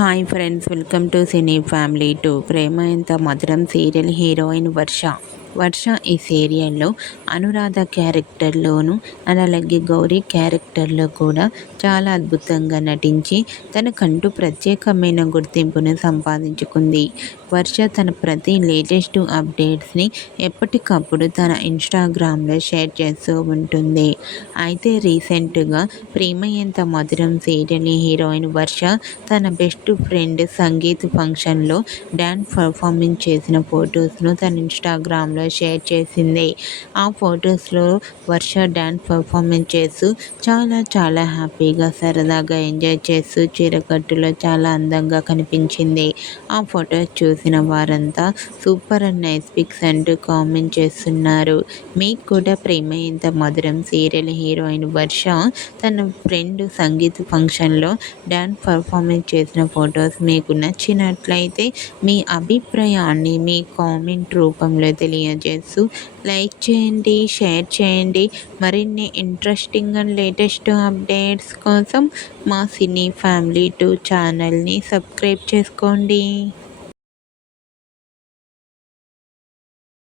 Hi friends, welcome to cine family two. Prema Entha Madhuram serial heroine వర్ష ఈ సీరియల్లో అనురాధ క్యారెక్టర్లోను అలాగే గౌరీ క్యారెక్టర్లో కూడా చాలా అద్భుతంగా నటించి తనకంటూ ప్రత్యేకమైన గుర్తింపును సంపాదించుకుంది. వర్ష తన ప్రతి లేటెస్ట్ అప్డేట్స్ని ఎప్పటికప్పుడు తన ఇన్స్టాగ్రామ్లో షేర్ చేస్తూ ఉంటుంది. అయితే రీసెంట్గా ప్రేమ ఎంత మధురం సీరియల్ హీరోయిన్ వర్ష తన బెస్ట్ ఫ్రెండ్ సంగీత్ ఫంక్షన్లో డ్యాన్స్ పర్ఫార్మెన్స్ చేసిన ఫొటోస్ను తన ఇన్స్టాగ్రామ్లో షేర్ చేసింది. ఆ ఫొటోస్లో వర్ష డ్యాన్స్ పర్ఫార్మెన్స్ చేస్తూ చాలా హ్యాపీగా సరదాగా ఎంజాయ్ చేస్తూ చీరకట్టులో చాలా అందంగా కనిపించింది. ఆ ఫొటోస్ చూసిన వారంతా సూపర్ అండ్ నైస్ పిక్స్ అంటూ కామెంట్ చేస్తున్నారు. మీకు కూడా ప్రేమ ఎంత మధురం సీరియల్ హీరోయిన్ వర్ష తన ఫ్రెండ్ సంగీత్ ఫంక్షన్లో డ్యాన్స్ పర్ఫార్మెన్స్ చేసిన ఫొటోస్ మీకు నచ్చినట్లయితే మీ అభిప్రాయాన్ని మీ కామెంట్ రూపంలో తెలియజేస్తూ లైక్ చేయండి, షేర్ చేయండి. మరిన్ని ఇంట్రెస్టింగ్ అండ్ లేటెస్ట్ అప్డేట్స్ కోసం మా సినీ ఫ్యామిలీ 2 ఛానల్ని సబ్స్క్రైబ్ చేసుకోండి.